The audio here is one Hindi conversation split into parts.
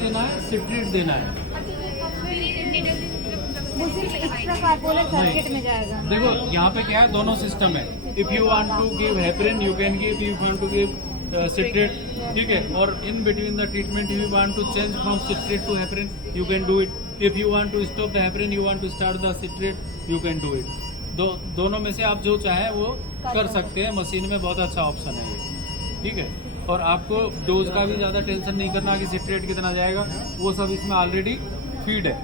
देना है, सिट्रेट देना है। वो सिर्फ एक्स्ट्रा कार्पोलेट सर्किट में जाएगा। देखो यहाँ पे क्या है, दोनों सिस्टम है। If you want to give heparin you can give, if you want to give citrate, ठीक है। और in between the treatment you want to change from citrate to heparin you can do it. If you want to stop the heparin you want to start the citrate you can do it. दोनों में से आप जो चाहें वो कर सकते हैं। मशीन में बहुत अच्छा ऑप्शन है ये, ठीक है। और आपको डोज का भी ज़्यादा टेंशन नहीं करना कि सिट्रेट कितना जाएगा, वो सब इसमें ऑलरेडी फीड है।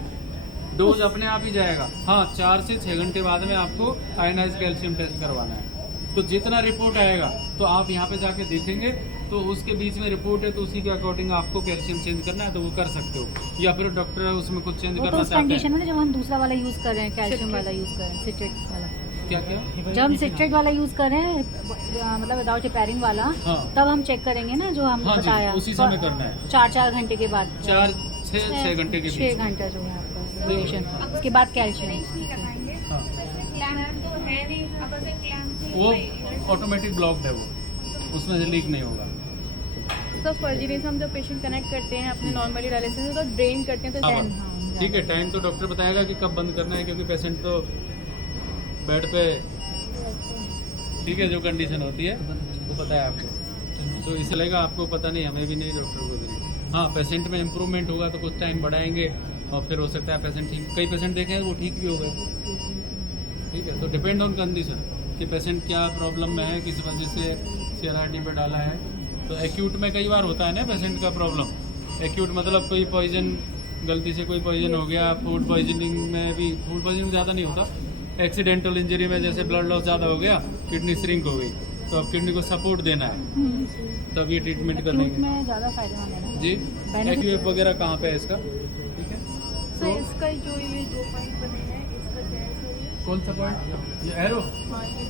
डोज अपने आप ही जाएगा। हाँ, 4 से 6 घंटे बाद में आपको आयनाइज कैल्शियम टेस्ट करवाना है। तो जितना रिपोर्ट आएगा तो आप यहाँ पे जाके देखेंगे, तो उसके बीच में रिपोर्ट है तो उसी के अकॉर्डिंग आपको कैल्शियम चेंज करना है तो वो कर सकते हो, या फिर डॉक्टर उसमें कुछ चेंज करना उस चाहते कंडीशन हैं। में जब हम दूसरा वाला यूज कर रहे हैं, कैल्शियम वाला यूज कर रहे हैं, सिट्रेट वाला, क्या क्या जब हम सिट्रेट वाला यूज कर रहे हैं मतलब विदाउट हेपरिन वाला, हाँ। तब हम चेक करेंगे ना जो हम हाँ जी, बताया, उसी समय करना है। 4 घंटे के बाद, 4 से 6 घंटे के 6 बीच। घंटा जो है आपका ड्यूरेशन, उसके बाद कैल्शियम। हाँ, वो ऑटोमेटिक ब्लॉक्ड है, वो उसमें से लीक नहीं होगा। तो फर्जी से हम जब पेशेंट कनेक्ट करते हैं अपने नॉर्मली डायलिसिस तो ड्रेन करते हैं तो हाँ, ठीक है। टाइम तो डॉक्टर बताएगा कि कब बंद करना है, क्योंकि पेशेंट तो बेड पे, ठीक है, जो कंडीशन होती है वो पता है आपको, तो इसलिए लगेगा आपको पता नहीं, हमें भी नहीं, डॉक्टर को भी नहीं। हाँ, पेशेंट में इम्प्रूवमेंट होगा तो कुछ टाइम बढ़ाएंगे और फिर हो सकता है पेशेंट ठीक, कई पेशेंट देखे हैं वो ठीक भी हो गए, ठीक है। तो डिपेंड ऑन कंडीशन कि पेशेंट क्या प्रॉब्लम में है, किस वजह से CRRT पे डाला है। तो एक्यूट में कई बार होता है ना पेशेंट का प्रॉब्लम, एक्यूट मतलब कोई पॉइजन, गलती से कोई पॉइजन हो गया, फूड पॉइजनिंग में भी, फूड पॉइजनिंग ज़्यादा नहीं होता, एक्सीडेंटल इंजरी में जैसे ब्लड लॉस ज़्यादा हो गया, किडनी श्रिंक हो गई, तो अब किडनी को सपोर्ट देना है, तब ये ट्रीटमेंट कर लेंगे में ज़्यादा फायदेमंद है ना। जी। एक्यूएफ वगैरह कहाँ पे है इसका, ठीक है। सर इसका जो ये 2 पॉइंट बने हैं इसका क्या है सर? ये कौन सा पॉइंट, ये एरो,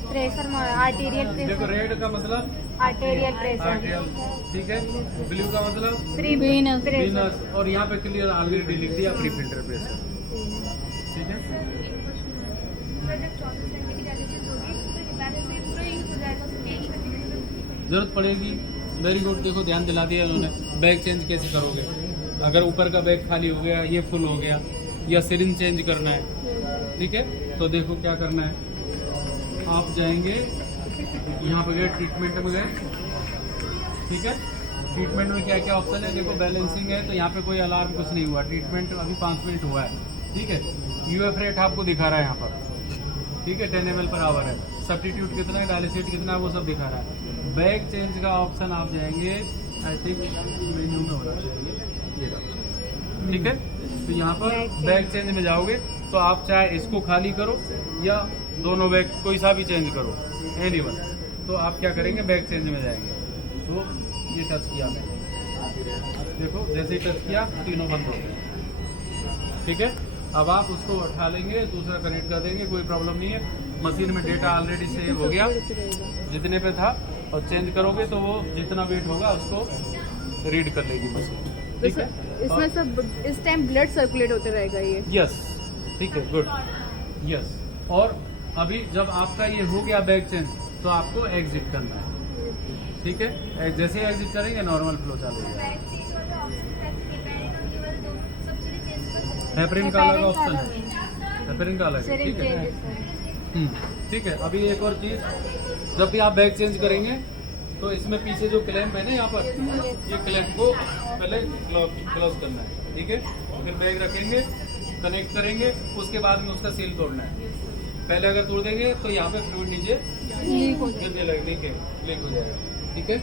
प्रेशर, आर्टेरियल देखो प्रेशर, रेड का मतलब आर्टेरियल प्रेशर, आर्टियल, ठीक है। ब्लू का मतलब वीनस वीनस, और यहाँ पे क्लियर ऑलरेडी लिख दिया प्री फिल्टर प्रेशर, ठीक है। जरूरत पड़ेगी, वेरी गुड। देखो ध्यान दिला दिया उन्होंने। बैग चेंज कैसे करोगे, अगर ऊपर का बैग खाली हो गया, ये फुल हो गया, या सिरिंज चेंज करना है, ठीक है। तो देखो क्या करना है, आप जाएंगे यहाँ पे गए, ट्रीटमेंट में गए, ठीक है। ट्रीटमेंट में क्या क्या ऑप्शन है, देखो बैलेंसिंग है, तो यहाँ पे कोई अलार्म कुछ नहीं हुआ, ट्रीटमेंट अभी 5 मिनट हुआ है, ठीक है। UF रेट आपको दिखा रहा है यहाँ पर, ठीक है, 10 ml पर आवर है, सब्स्टिट्यूट कितना है, डायलिसिट कितना है, वो सब दिखा रहा है। बैग चेंज का ऑप्शन आप जाएंगे, आई थिंक मेन्यू में होना चाहिए ये रहा, ठीक है। तो यहाँ पर बैग चेंज में जाओगे तो आप चाहे इसको खाली करो या दोनों बैग कोई सा भी चेंज करो, एनीवन। तो आप क्या करेंगे, बैग चेंज में जाएंगे, तो ये टच किया मैंने, देखो जैसे ही टच किया तीनों बंद हो गए, ठीक है। अब आप उसको उठा लेंगे, दूसरा कनेक्ट कर देंगे, कोई प्रॉब्लम नहीं है। मशीन में डेटा ऑलरेडी सेव हो गया जितने पे था, और चेंज करोगे तो वो जितना वेट होगा उसको रीड कर लेगी मशीन, ठीक है। इसमें सब इस टाइम ब्लड सर्कुलेट होते रहेगा ये। यस, ठीक है, गुड, यस। और अभी जब आपका ये हो गया बैग चेंज, तो आपको एग्जिट करना है, ठीक है। जैसे ही एग्जिट करेंगे नॉर्मल फ्लो चालू हो जाएगा। हेपरिन का अलग ऑप्शन है, हेपरिन का अलग है, ठीक है। ठीक है। अभी एक और चीज़, जब भी आप बैग चेंज करेंगे तो इसमें पीछे जो क्लैंप है ना यहाँ पर, ये क्लैंप को पहले क्लोज करना है, ठीक है। फिर बैग रखेंगे, कनेक्ट करेंगे, उसके बाद में उसका सील तोड़ना है। पहले अगर तोड़ देंगे तो यहाँ पे फ्लूइड नीचे गिरने लगेगी, लीक हो जाएगा, ठीक है।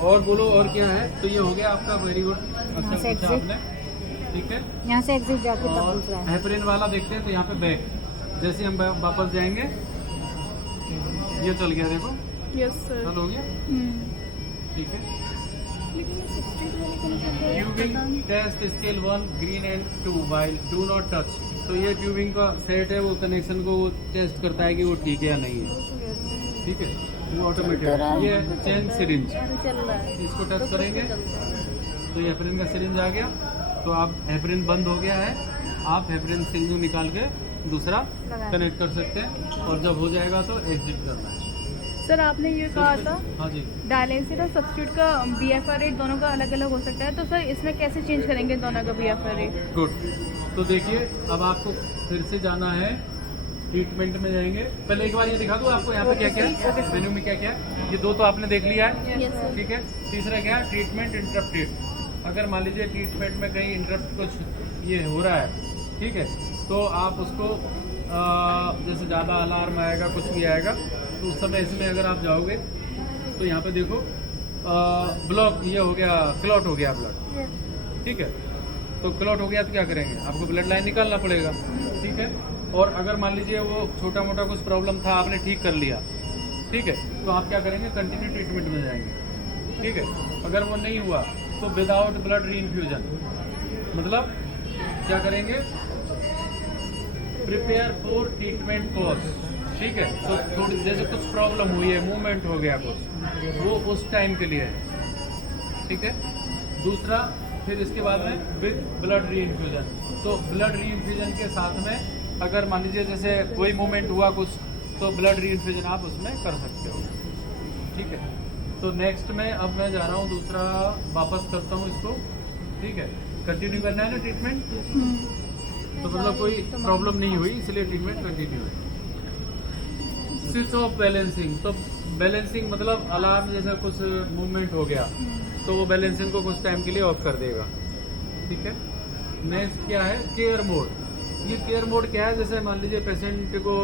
और बोलो और क्या है, तो ये हो गया आपका, वेरी गुड, अच्छा पूछा आपने, ठीक है। यहाँ से एग्जिट जाके तब और दूसरा है। हेपरिन वाला देखते हैं, तो यहाँ पे बैग, जैसे हम वापस जाएंगे, ये चल गया, देखो यस सर। चल हो गया, ठीक है। Tubing test scale 1 green and 2 while do not touch. तो ये ट्यूबिंग का सेट है, वो कनेक्शन को वो टेस्ट करता है कि वो ठीक है या नहीं है, ठीक है। वो ऑटोमेटिक। ये चेंज सिरिंज, चल रहा है। इसको टच करेंगे तो ये हेपरिन का सिरिंज आ गया, तो आप हेपरिन बंद हो गया है, आप हेपरिन सिरिंज निकाल के दूसरा कनेक्ट कर सकते हैं, और जब हो जाएगा तो एग्जिट करना है। सर आपने ये कहा था हाँ जी। डायलिसिस और सब्स्टिट्यूट का BFR रेट दोनों का अलग अलग हो सकता है, तो सर इसमें कैसे चेंज करेंगे दोनों का BFR रेट? गुड। तो देखिए अब आपको फिर से जाना है, ट्रीटमेंट में जाएंगे। पहले एक बार ये दिखा दूँ आपको यहाँ पे क्या क्या है, मेन्यू में क्या क्या है। ये दो तो आपने देख लिया है, यस सर। ठीक है। तीसरा क्या है, ट्रीटमेंट इंटरप्टेड। अगर मान लीजिए ट्रीटमेंट में कहीं इंटरप्ट कुछ ये हो रहा है, ठीक है, तो आप उसको जैसे ज़्यादा अलार्म आएगा, कुछ भी आएगा, तो उस समय इसमें अगर आप जाओगे तो यहाँ पे देखो ब्लॉक ये हो गया, क्लॉट हो गया ब्लड, ठीक है। तो क्लॉट हो गया तो क्या करेंगे, आपको ब्लड लाइन निकालना पड़ेगा, ठीक है। और अगर मान लीजिए वो छोटा मोटा कुछ प्रॉब्लम था, आपने ठीक कर लिया, ठीक है, तो आप क्या करेंगे, कंटिन्यू ट्रीटमेंट में जाएंगे, ठीक है। अगर वो नहीं हुआ तो विदाउट ब्लड री इन्फ्यूजन, मतलब क्या करेंगे, प्रिपेयर फॉर ट्रीटमेंट कोर्स, ठीक है। तो थोड़ी जैसे कुछ प्रॉब्लम हुई है, मूवमेंट हो गया कुछ, वो उस टाइम के लिए है, ठीक है। दूसरा फिर इसके बाद में विद ब्लड री इन्फ्यूजन, तो ब्लड री इन्फ्यूजन के साथ में अगर मान लीजिए जैसे कोई मूवमेंट हुआ कुछ, तो ब्लड री इन्फ्यूजन आप उसमें कर सकते हो, ठीक है। तो नेक्स्ट में अब मैं जा रहा हूँ दूसरा, वापस करता हूँ इसको, ठीक है। कंटिन्यू करना है ना ट्रीटमेंट, तो मतलब कोई प्रॉब्लम नहीं हुई, इसलिए ट्रीटमेंट कंटिन्यू है। स्विच ऑफ बैलेंसिंग, तो बैलेंसिंग मतलब अलार्म जैसा कुछ मूवमेंट हो गया तो वो बैलेंसिंग को कुछ टाइम के लिए ऑफ कर देगा, ठीक है। नेक्स्ट क्या है, केयर मोड। ये केयर मोड क्या है, जैसे मान लीजिए पेशेंट को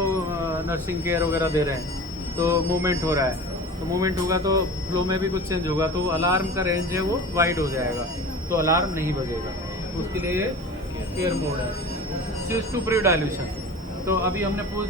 नर्सिंग केयर वगैरह दे रहे हैं, तो मूवमेंट हो रहा है, तो मूवमेंट होगा तो फ्लो में भी कुछ चेंज होगा, तो अलार्म का रेंज है वो वाइड हो जाएगा, तो अलार्म नहीं बजेगा, उसके लिए ये केयर मोड है। स्विच टू प्री डायल्यूशन, तो अभी हमने पूछ